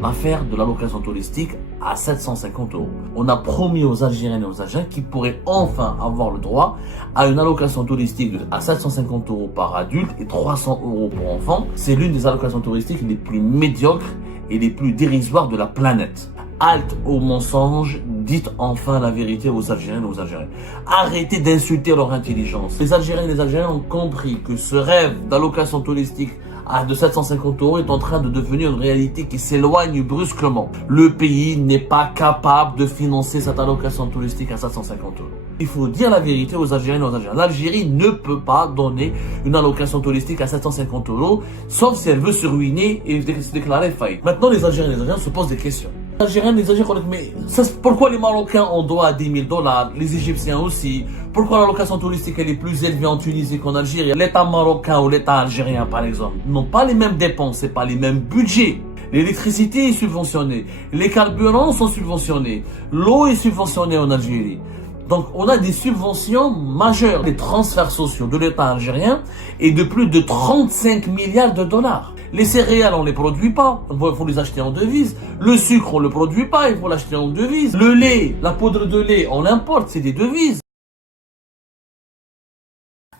L'affaire de l'allocation touristique à 750 euros. On a promis aux Algériennes et aux Algériens qu'ils pourraient enfin avoir le droit à une allocation touristique à 750 euros par adulte et 300 euros pour enfant. C'est l'une des allocations touristiques les plus médiocres et les plus dérisoires de la planète. Halte aux mensonges, dites enfin la vérité aux Algériennes et aux Algériens. Arrêtez d'insulter leur intelligence. Les Algériennes et les Algériens ont compris que ce rêve d'allocation touristique de 750 euros est en train de devenir une réalité qui s'éloigne brusquement. Le pays n'est pas capable de financer cette allocation touristique à 750 euros. Il faut dire la vérité aux Algériens et aux Algériens. L'Algérie ne peut pas donner une allocation touristique à 750 euros, sauf si elle veut se ruiner et se déclarer faillite. Maintenant, les Algériens et les Algériens se posent des questions. Les Algériens, les Algériens, mais pourquoi les Marocains on doit 10 000 $, les Égyptiens aussi? Pourquoi l'allocation touristique elle est plus élevée en Tunisie qu'en Algérie? L'État marocain ou l'État algérien, par exemple, n'ont pas les mêmes dépenses, c'est pas les mêmes budgets. L'électricité est subventionnée, les carburants sont subventionnés, l'eau est subventionnée en Algérie. Donc, on a des subventions majeures. Les transferts sociaux de l'État algérien est de plus de 35 milliards de $. Les céréales, on les produit pas. Il faut les acheter en devises. Le sucre, on le produit pas. Il faut l'acheter en devises. Le lait, la poudre de lait, on l'importe. C'est des devises.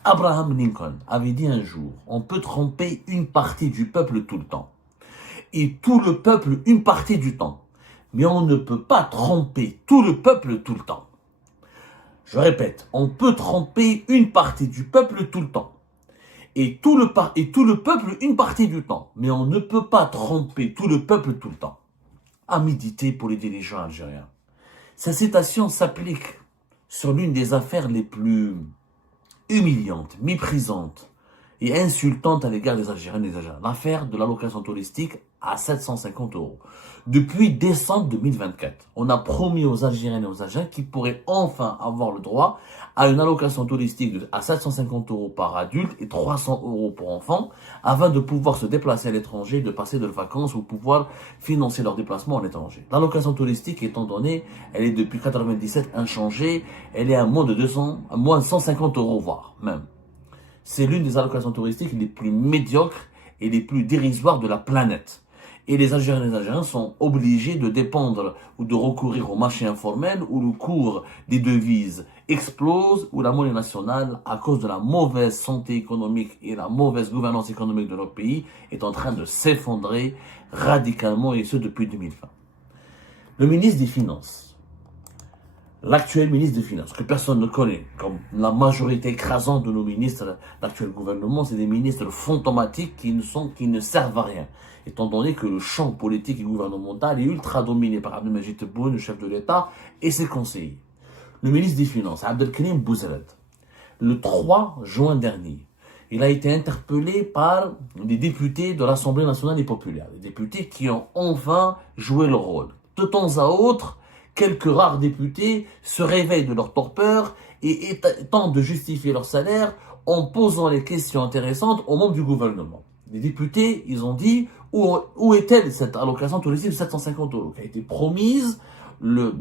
Abraham Lincoln avait dit un jour, on peut tromper une partie du peuple tout le temps. Et tout le peuple une partie du temps. Mais on ne peut pas tromper tout le peuple tout le temps. Je répète, on peut tromper une partie du peuple tout le temps. Et tout le peuple une partie du temps. Mais on ne peut pas tromper tout le peuple tout le temps. À méditer pour les dirigeants algériens. Sa citation s'applique sur l'une des affaires les plus humiliantes, méprisantes et insultantes à l'égard des Algériens et des Algériens. L'affaire de l'allocation touristique à 750 euros. Depuis décembre 2024, on a promis aux Algériennes et aux Algériens qu'ils pourraient enfin avoir le droit à une allocation touristique à 750 euros par adulte et 300 euros pour enfant afin de pouvoir se déplacer à l'étranger, de passer de vacances ou pouvoir financer leur déplacement à l'étranger. L'allocation touristique, étant donné, elle est depuis 1997 inchangée, elle est à moins de 150 euros voire même. C'est l'une des allocations touristiques les plus médiocres et les plus dérisoires de la planète. Et les Algériens et les Algériens sont obligés de dépendre ou de recourir au marché informel où le cours des devises explose, où la monnaie nationale, à cause de la mauvaise santé économique et la mauvaise gouvernance économique de notre pays, est en train de s'effondrer radicalement, et ce depuis 2020. Le ministre des Finances, l'actuel ministre des Finances, que personne ne connaît, comme la majorité écrasante de nos ministres de l'actuel gouvernement, c'est des ministres fantomatiques qui ne servent à rien, étant donné que le champ politique et gouvernemental est ultra dominé par Abdelmajid Tebboune, le chef de l'État, et ses conseillers. Le ministre des Finances, Abdelkarim Bouzrad, le 3 juin dernier, il a été interpellé par des députés de l'Assemblée nationale et populaire, des députés qui ont enfin joué leur rôle. De temps à autre, quelques rares députés se réveillent de leur torpeur et tentent de justifier leur salaire en posant les questions intéressantes aux membres du gouvernement. Les députés, ils ont dit où est-elle cette allocation touristique de 750 euros qui a été promise début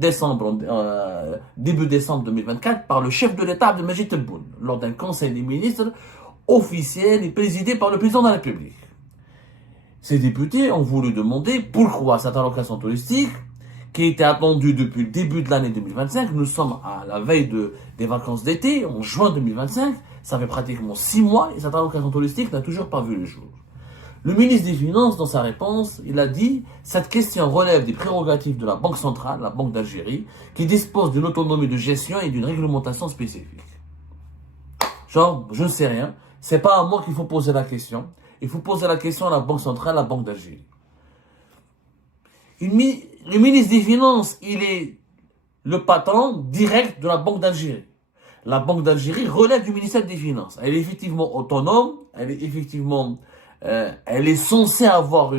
décembre 2024 par le chef de l'État Abdelmajid Tebboune lors d'un conseil des ministres officiel et présidé par le président de la République. Ces députés ont voulu demander pourquoi cette allocation touristique qui était attendue depuis le début de l'année 2025, nous sommes à la veille des vacances d'été, en juin 2025, ça fait pratiquement 6 mois et cette allocation touristique n'a toujours pas vu le jour. Le ministre des Finances, dans sa réponse, il a dit « Cette question relève des prérogatives de la Banque centrale, la Banque d'Algérie, qui dispose d'une autonomie de gestion et d'une réglementation spécifique. » Genre, je ne sais rien, c'est pas à moi qu'il faut poser la question, il faut poser la question à la Banque centrale, la Banque d'Algérie. Le ministre des Finances, il est le patron direct de la Banque d'Algérie. La Banque d'Algérie relève du ministère des Finances. Elle est effectivement autonome, elle est censée avoir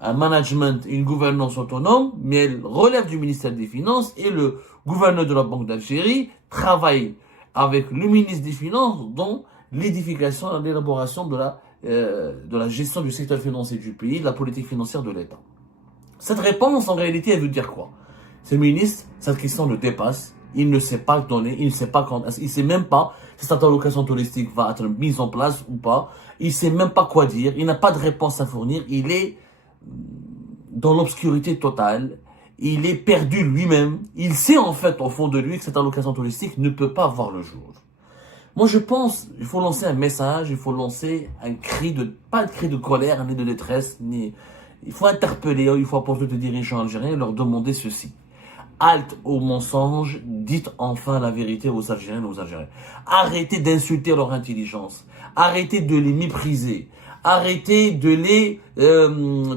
un management et une gouvernance autonome, mais elle relève du ministère des Finances et le gouverneur de la Banque d'Algérie travaille avec le ministre des Finances dans l'édification et l'élaboration de la gestion du secteur financier du pays, de la politique financière de l'État. Cette réponse, en réalité, elle veut dire quoi? Ce ministre, cette question le dépasse. Il ne sait pas donner, il ne sait pas quand, il ne sait même pas si cette allocation touristique va être mise en place ou pas. Il ne sait même pas quoi dire. Il n'a pas de réponse à fournir. Il est dans l'obscurité totale. Il est perdu lui-même. Il sait en fait au fond de lui que cette allocation touristique ne peut pas voir le jour. Moi je pense, il faut lancer un message, il faut lancer un cri de, pas un cri de colère, ni de détresse, ni, il faut interpeller, il faut apporter des dirigeants algériens et leur demander ceci. Halte aux mensonges, dites enfin la vérité aux Algériens et aux Algériens. Arrêtez d'insulter leur intelligence. Arrêtez de les mépriser. Arrêtez de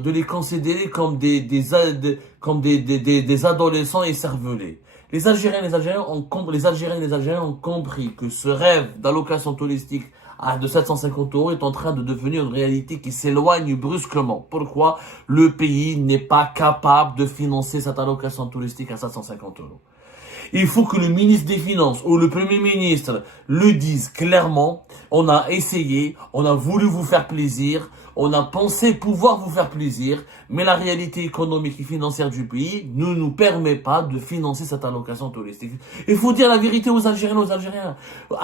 les considérer comme des adolescents écervelés. Les Algériens et les Algériens ont compris que ce rêve d'allocation touristique de 750 € est en train de devenir une réalité qui s'éloigne brusquement. Pourquoi? Le pays n'est pas capable de financer cette allocation touristique à 750 €. Il faut que le ministre des Finances ou le Premier ministre le dise clairement. On a essayé, on a voulu vous faire plaisir, on a pensé pouvoir vous faire plaisir, mais la réalité économique et financière du pays ne nous permet pas de financer cette allocation touristique. Il faut dire la vérité aux Algériens et aux Algériens.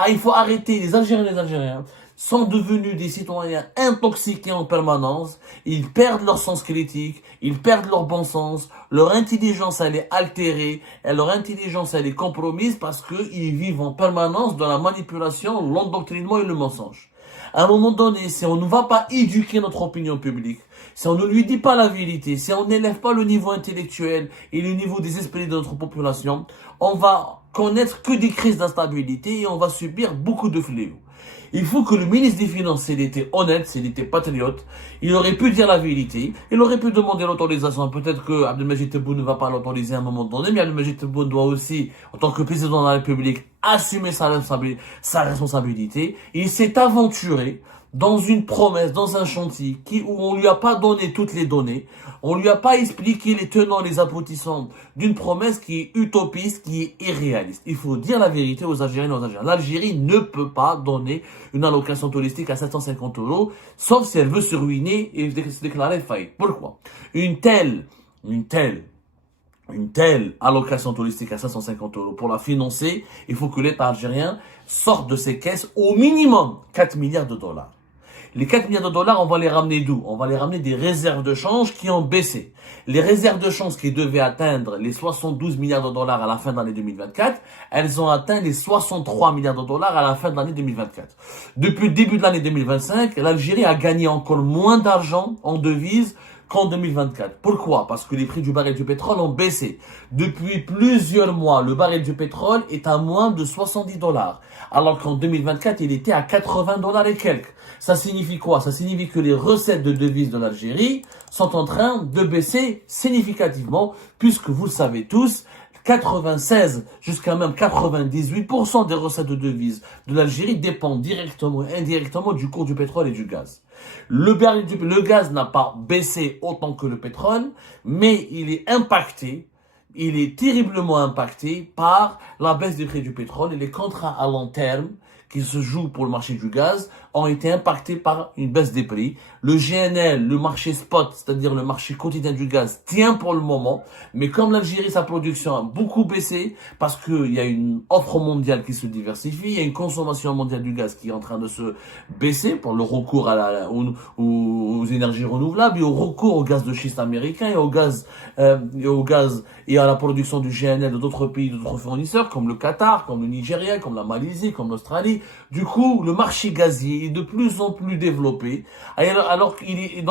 Il faut arrêter. Les Algériens et les Algériens sont devenus des citoyens intoxiqués en permanence. Ils perdent leur sens critique, ils perdent leur bon sens, leur intelligence elle est altérée, et leur intelligence elle est compromise parce qu'ils vivent en permanence dans la manipulation, l'endoctrinement et le mensonge. À un moment donné, si on ne va pas éduquer notre opinion publique, si on ne lui dit pas la vérité, si on n'élève pas le niveau intellectuel et le niveau des esprits de notre population, on va connaître que des crises d'instabilité et on va subir beaucoup de fléaux. Il faut que le ministre des Finances, s'il était honnête, s'il était patriote, il aurait pu dire la vérité, il aurait pu demander l'autorisation. Peut-être que Abdelmajid Tebboune ne va pas l'autoriser à un moment donné, mais Abdelmajid Tebboune doit aussi, en tant que président de la République, assumer sa responsabilité. Il s'est aventuré dans une promesse, dans un chantier où on lui a pas donné toutes les données, on lui a pas expliqué les tenants, les aboutissants d'une promesse qui est utopiste, qui est irréaliste. Il faut dire la vérité aux Algériens et aux Algériens. L'Algérie ne peut pas donner une allocation touristique à 750 €, sauf si elle veut se ruiner et se déclarer faillite. Pourquoi? Une telle allocation touristique à 550 € pour la financer, il faut que l'État algérien sorte de ses caisses au minimum 4 milliards de dollars. Les 4 milliards de dollars, on va les ramener d'où? On va les ramener des réserves de change qui ont baissé. Les réserves de change qui devaient atteindre les 72 milliards de dollars à la fin de l'année 2024, elles ont atteint les 63 milliards de dollars à la fin de l'année 2024. Depuis le début de l'année 2025, l'Algérie a gagné encore moins d'argent en devises qu'en 2024. Pourquoi? Parce que les prix du baril du pétrole ont baissé. Depuis plusieurs mois, le baril du pétrole est à moins de 70 $, alors qu'en 2024, il était à 80 $ et quelques. Ça signifie quoi? Ça signifie que les recettes de devises de l'Algérie sont en train de baisser significativement, puisque vous le savez tous, 96 jusqu'à même 98% des recettes de devises de l'Algérie dépendent directement et indirectement du cours du pétrole et du gaz. Le gaz n'a pas baissé autant que le pétrole, mais il est terriblement impacté par la baisse des prix du pétrole et les contrats à long terme qui se jouent pour le marché du gaz ont été impactés par une baisse des prix. Le GNL, le marché spot, c'est-à-dire le marché quotidien du gaz, tient pour le moment, mais comme l'Algérie, sa production a beaucoup baissé, parce qu'il y a une offre mondiale qui se diversifie, il y a une consommation mondiale du gaz qui est en train de se baisser pour le recours aux énergies renouvelables et au recours au gaz de schiste américain et à la production du GNL de d'autres pays, d'autres fournisseurs, comme le Qatar, comme le Nigeria, comme la Malaisie, comme l'Australie. Du coup, le marché gazier est de plus en plus développé. Alors il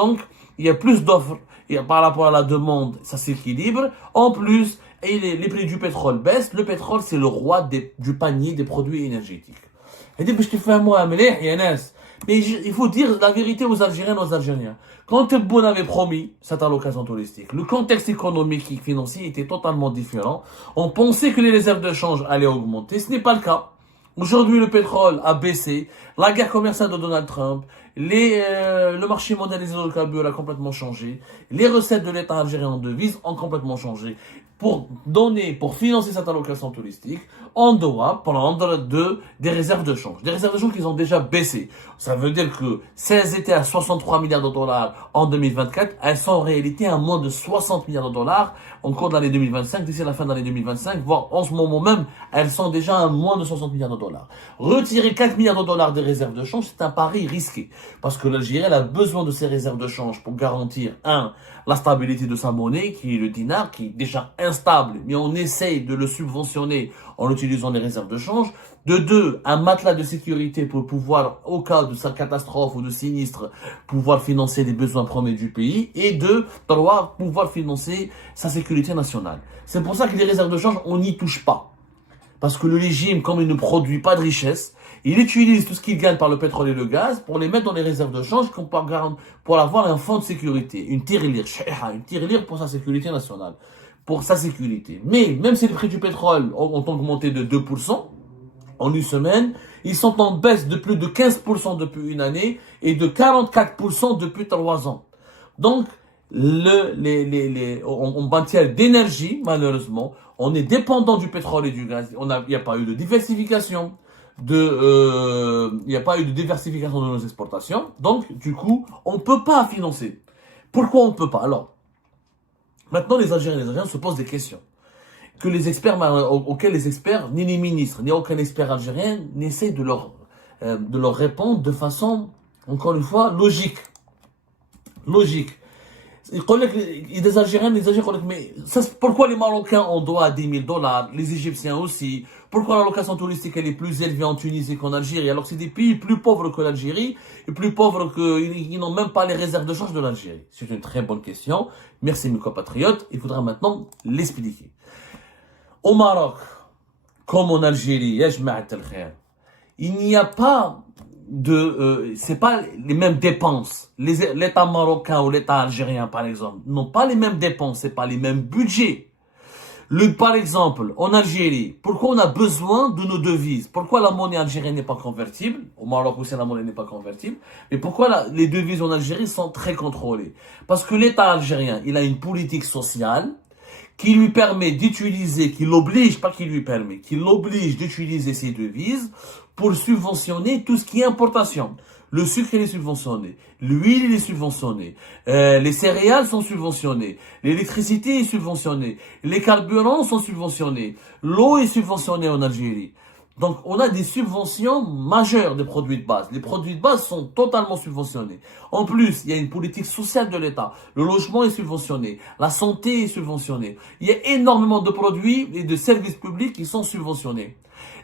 y a plus d'offres et par rapport à la demande, ça s'équilibre. En plus, les prix du pétrole baissent. Le pétrole, c'est le roi du panier des produits énergétiques. Mais il faut dire la vérité aux Algériens et aux Algériens. Quand Tebboune avait promis cette allocation touristique, le contexte économique et financier était totalement différent. On pensait que les réserves de change allaient augmenter. Ce n'est pas le cas. Aujourd'hui, le pétrole a baissé. La guerre commerciale de Donald Trump, le marché mondial des hydrocarbures a complètement changé. Les recettes de l'État algérien en devises ont complètement changé. Pour financer cette allocation touristique, on doit prendre des réserves de change. Des réserves de change qui ont déjà baissé. Ça veut dire que si elles étaient à 63 milliards de dollars en 2024, elles sont en réalité à moins de 60 milliards de dollars en cours de l'année 2025, d'ici la fin de l'année 2025, voire en ce moment même, elles sont déjà à moins de 60 milliards de dollars. Retirer 4 milliards de dollars des réserves de change, c'est un pari risqué. Parce que l'Algérie, elle a besoin de ses réserves de change pour garantir, la stabilité de sa monnaie, qui est le dinar, qui est déjà instable, mais on essaye de le subventionner en utilisant les réserves de change. De deux, un matelas de sécurité pour pouvoir, au cas de sa catastrophe ou de sinistre, pouvoir financer les besoins premiers du pays. Et deux, trois, pouvoir financer sa sécurité nationale. C'est pour ça que les réserves de change, on n'y touche pas. Parce que le régime, comme il ne produit pas de richesse, il utilise tout ce qu'il gagne par le pétrole et le gaz pour les mettre dans les réserves de change pour avoir un fonds de sécurité, une tirelire pour sa sécurité nationale, pour sa sécurité. Mais même si les prix du pétrole ont augmenté de 2%, en une semaine, ils sont en baisse de plus de 15% depuis une année et de 44% depuis 3 ans. Donc, en matière d'énergie, malheureusement, on est dépendant du pétrole et du gaz. Il n'y a pas eu de diversification il n'y a pas eu de diversification de nos exportations. Donc, du coup, on ne peut pas financer. Pourquoi on ne peut pas? Alors, maintenant, les Algériens se posent des questions que les experts, auxquels les experts, ni les ministres, ni aucun expert algérien n'essaie de leur répondre de façon, encore une fois, logique. Des Algériens, mais pourquoi les Marocains on doit à 10 000 $, les Égyptiens aussi? Pourquoi la location touristique elle est plus élevée en Tunisie qu'en Algérie? Alors que c'est des pays plus pauvres que l'Algérie et plus pauvres qu'ils n'ont même pas les réserves de change de l'Algérie. C'est une très bonne question. Merci mes compatriotes. Il faudra maintenant l'expliquer. Au Maroc, comme en Algérie, il n'y a pas c'est pas les mêmes dépenses. L'État marocain ou l'État algérien, par exemple, n'ont pas les mêmes dépenses, c'est pas les mêmes budgets. Par exemple, en Algérie, pourquoi on a besoin de nos devises? Pourquoi la monnaie algérienne n'est pas convertible? Au Maroc aussi, la monnaie n'est pas convertible. Mais pourquoi les devises en Algérie sont très contrôlées? Parce que l'État algérien, il a une politique sociale qui lui permet d'utiliser, qui l'oblige d'utiliser ces devises pour subventionner tout ce qui est importation. Le sucre, il est subventionné. L'huile, il est subventionné. Les céréales sont subventionnées. L'électricité est subventionnée. Les carburants sont subventionnés. L'eau est subventionnée en Algérie. Donc, on a des subventions majeures des produits de base. Les produits de base sont totalement subventionnés. En plus, il y a une politique sociale de l'État. Le logement est subventionné. La santé est subventionnée. Il y a énormément de produits et de services publics qui sont subventionnés.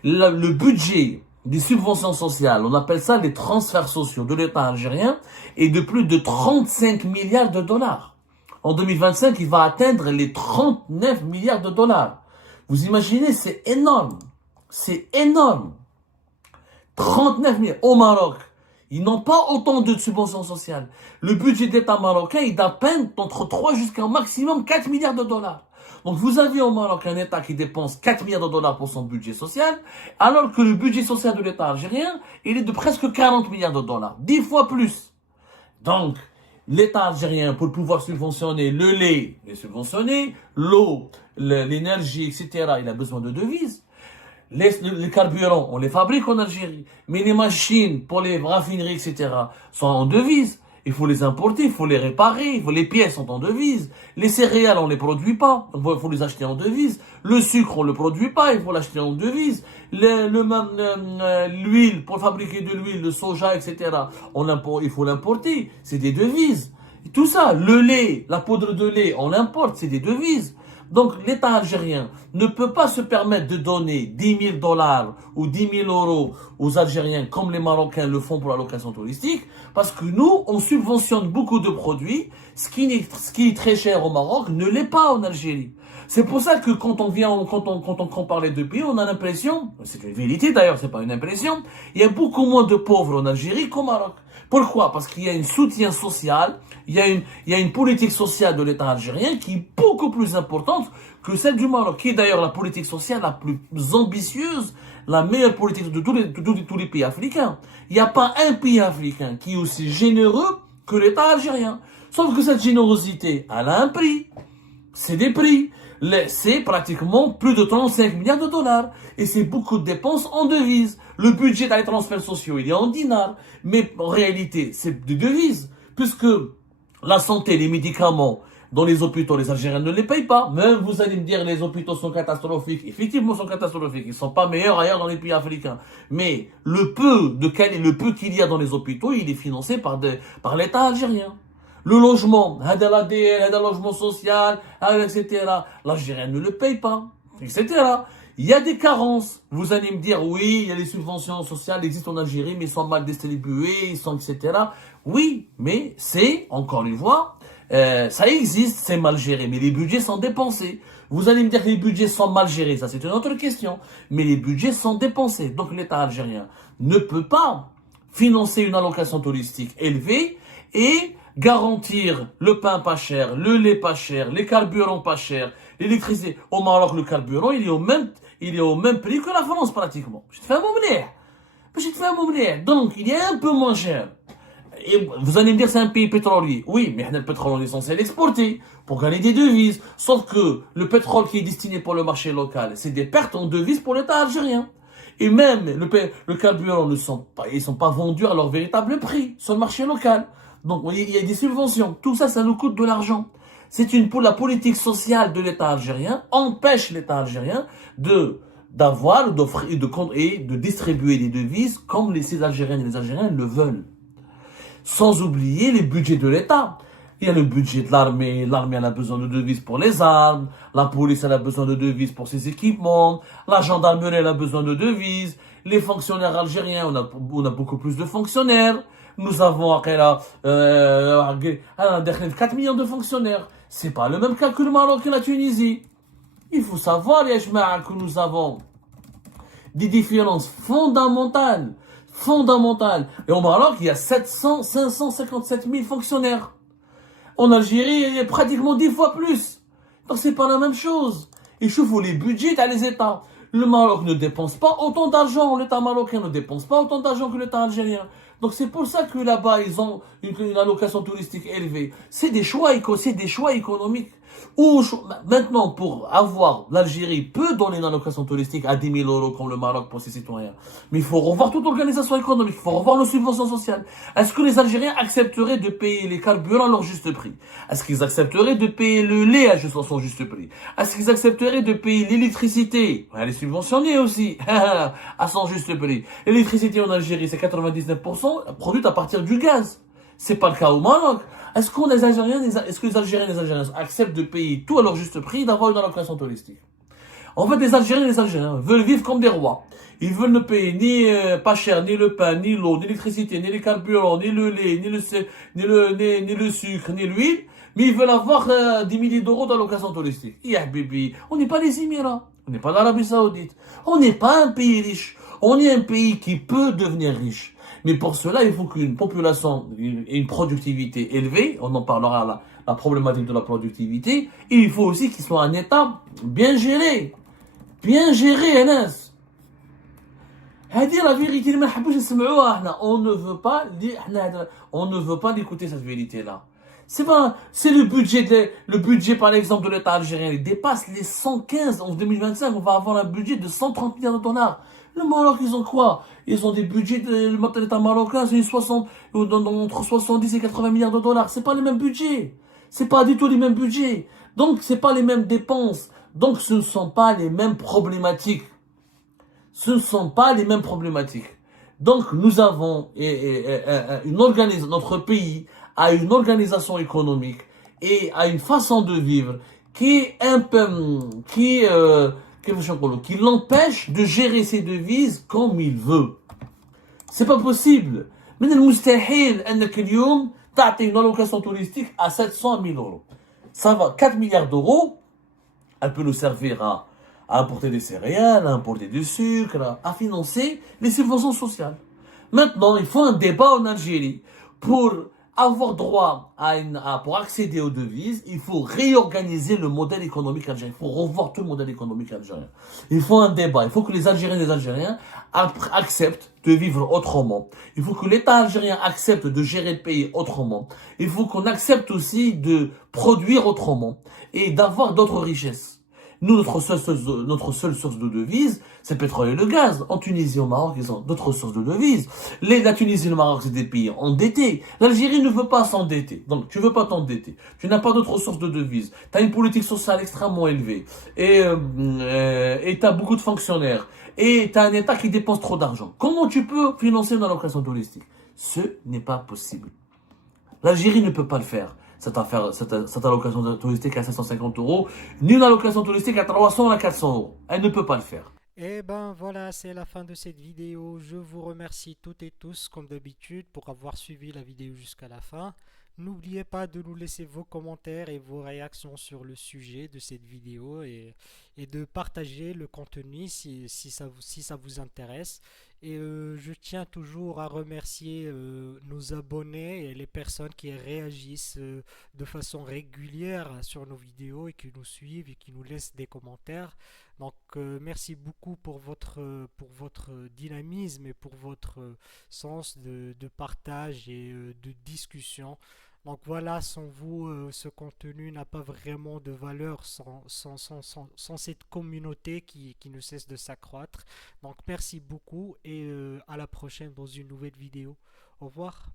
Le budget des subventions sociales, on appelle ça les transferts sociaux de l'État algérien, est de plus de 35 milliards de dollars. En 2025, il va atteindre les 39 milliards de dollars. Vous imaginez, c'est énorme. C'est énorme. 39 milliards. Au Maroc, ils n'ont pas autant de subventions sociales. Le budget d'État marocain est d'à peine entre 3 jusqu'à un maximum 4 milliards de dollars. Donc vous avez au Maroc un État qui dépense 4 milliards de dollars pour son budget social, alors que le budget social de l'État algérien, il est de presque 40 milliards de dollars. 10 fois plus. Donc, l'État algérien, pour pouvoir subventionner le lait, il est subventionné, l'eau, l'énergie, etc., il a besoin de devises. Les carburants, on les fabrique en Algérie. Mais les machines pour les raffineries, etc., sont en devises. Il faut les importer, il faut les réparer, les pièces sont en devises. Les céréales, on les produit pas, il faut les acheter en devises. Le sucre, on le produit pas, il faut l'acheter en devises. L'huile, pour fabriquer de l'huile, le soja, etc., il faut l'importer, c'est des devises. Tout ça, le lait, la poudre de lait, on l'importe, c'est des devises. Donc, l'État algérien ne peut pas se permettre de donner 10 000 $ ou 10 000 € aux Algériens comme les Marocains le font pour la location touristique, parce que nous, on subventionne beaucoup de produits, ce qui est très cher au Maroc ne l'est pas en Algérie. C'est pour ça que quand on compare les deux pays, on a l'impression, c'est une vérité d'ailleurs, c'est pas une impression, il y a beaucoup moins de pauvres en Algérie qu'au Maroc. Pourquoi? Parce qu'il y a un soutien social, il y a une politique sociale de l'État algérien qui est beaucoup plus importante que celle du Maroc, qui est d'ailleurs la politique sociale la plus ambitieuse, la meilleure politique de tous les pays africains. Il n'y a pas un pays africain qui est aussi généreux que l'État algérien. Sauf que cette générosité, elle a un prix. C'est des prix. C'est pratiquement plus de 35 milliards de dollars. Et c'est beaucoup de dépenses en devises. Le budget des transferts sociaux, il est en dinars. Mais en réalité, c'est des devises. Puisque la santé, les médicaments, Dans les hôpitaux, les Algériens ne les payent pas. Même vous allez me dire, les hôpitaux sont catastrophiques. Effectivement, ils sont catastrophiques. Ils ne sont pas meilleurs ailleurs dans les pays africains. Mais le peu qu'il y a dans les hôpitaux, il est financé par l'État algérien. Le logement, le logement social, etc. L'Algérien ne le paye pas, etc. Il y a des carences. Vous allez me dire, oui, il y a les subventions sociales existent en Algérie, mais ils sont mal distribuées, ils sont, etc. Oui, mais c'est, encore une fois, ça existe, c'est mal géré, mais les budgets sont dépensés. Vous allez me dire que les budgets sont mal gérés, ça c'est une autre question. Mais les budgets sont dépensés. Donc l'État algérien ne peut pas financer une allocation touristique élevée et garantir le pain pas cher, le lait pas cher, les carburants pas chers, l'électricité. Au Maroc, le carburant, il est au même prix que la France pratiquement. Je te fais un moment. Donc, il est un peu moins cher. Et vous allez me dire c'est un pays pétrolier. Oui, mais le pétrole, on est censé l'exporter pour gagner des devises. Sauf que le pétrole qui est destiné pour le marché local, c'est des pertes en devises pour l'État algérien. Et même le carburant ils sont pas vendus à leur véritable prix sur le marché local. Donc il y a des subventions. Tout ça, ça nous coûte de l'argent. La politique sociale de l'État algérien empêche l'État algérien d'offrir et de distribuer des devises comme ces Algériennes et les Algériens le veulent. Sans oublier les budgets de l'État. Il y a le budget de l'armée. L'armée, elle a besoin de devises pour les armes. La police, elle a besoin de devises pour ses équipements. La gendarmerie, elle a besoin de devises. Les fonctionnaires algériens, on a beaucoup plus de fonctionnaires. Nous avons 4 millions de fonctionnaires. C'est pas le même cas que le Maroc et la Tunisie. Il faut savoir, les Jma'a, que nous avons des différences fondamentales. Et au Maroc, il y a 557 000 fonctionnaires. En Algérie, il y a pratiquement 10 fois plus. Donc c'est pas la même chose. Il faut les budgets dans les États. Le Maroc ne dépense pas autant d'argent. L'État marocain ne dépense pas autant d'argent que l'État algérien. Donc c'est pour ça que là-bas, ils ont une allocation touristique élevée. C'est des choix économiques. Maintenant, pour l'Algérie peut donner une allocation touristique à 10 000 euros comme le Maroc pour ses citoyens. Mais il faut revoir toute l'organisation économique, il faut revoir nos subventions sociales. Est-ce que les Algériens accepteraient de payer les carburants à leur juste prix? Est-ce qu'ils accepteraient de payer le lait à son juste prix? Est-ce qu'ils accepteraient de payer l'électricité? Elle est subventionnée aussi, à son juste prix. L'électricité en Algérie, c'est 99% produite à partir du gaz. C'est pas le cas au Maroc. Est-ce que les Algériens acceptent de payer tout à leur juste prix, d'avoir une allocation touristique? En fait, les Algériens veulent vivre comme des rois. Ils veulent ne payer ni pas cher, ni le pain, ni l'eau, ni l'électricité, ni les carburants, ni le lait, ni le sucre, ni l'huile. Mais ils veulent avoir 10 milliers d'euros d'allocation touristique. Bibi, on n'est pas les Émirats. On n'est pas l'Arabie Saoudite. On n'est pas un pays riche. On est un pays qui peut devenir riche. Mais pour cela, il faut qu'une population ait une productivité élevée. On en parlera la problématique de la productivité. Et il faut aussi qu'il soit un État bien géré. Bien géré, Anas. C'est la vérité. On ne veut pas l'écouter, cette vérité-là. C'est le budget, par exemple, de l'État algérien. Il dépasse les 115. En 2025, on va avoir un budget de 130 milliards de dollars. Le Maroc, ils ont quoi? Ils ont des budgets de l'État marocain, c'est entre 70 et 80 milliards de dollars. C'est pas les mêmes budgets. C'est pas du tout les mêmes budgets. Donc, c'est pas les mêmes dépenses. Donc, ce ne sont pas les mêmes problématiques. Donc, nous avons notre pays a une organisation économique et a une façon de vivre qui l'empêche de gérer ses devises comme il veut. C'est pas possible. من المستحيل انك اليوم تعطي une allocation touristique à 700 000 euros. Ça va, 4 milliards d'euros, elle peut nous servir à importer des céréales, à importer du sucre, à financer les subventions sociales. Maintenant, il faut un débat en Algérie. Pour avoir droit pour accéder aux devises, il faut réorganiser le modèle économique algérien. Il faut revoir tout le modèle économique algérien. Il faut un débat. Il faut que les Algériens et les Algériens acceptent de vivre autrement. Il faut que l'État algérien accepte de gérer le pays autrement. Il faut qu'on accepte aussi de produire autrement et d'avoir d'autres richesses. Nous, notre seule source de devise, c'est le pétrole et le gaz. En Tunisie, au Maroc, ils ont d'autres sources de devises. La Tunisie et le Maroc, c'est des pays endettés. L'Algérie ne veut pas s'endetter. Donc, tu veux pas t'endetter. Tu n'as pas d'autres sources de devises. Tu as une politique sociale extrêmement élevée. Et tu as beaucoup de fonctionnaires. Et tu as un État qui dépense trop d'argent. Comment tu peux financer une allocation touristique? Ce n'est pas possible. L'Algérie ne peut pas le faire. Cette allocation touristique à 550 euros, ni une allocation touristique à 300 ou à 400 euros. Elle ne peut pas le faire. Et ben voilà, c'est la fin de cette vidéo. Je vous remercie toutes et tous, comme d'habitude, pour avoir suivi la vidéo jusqu'à la fin. N'oubliez pas de nous laisser vos commentaires et vos réactions sur le sujet de cette vidéo et de partager le contenu si ça vous intéresse. Et je tiens toujours à remercier nos abonnés et les personnes qui réagissent de façon régulière sur nos vidéos et qui nous suivent et qui nous laissent des commentaires. Donc merci beaucoup pour votre dynamisme et pour votre sens de partage et de discussion. Donc voilà, sans vous, ce contenu n'a pas vraiment de valeur sans cette communauté qui ne cesse de s'accroître. Donc merci beaucoup et à la prochaine dans une nouvelle vidéo. Au revoir.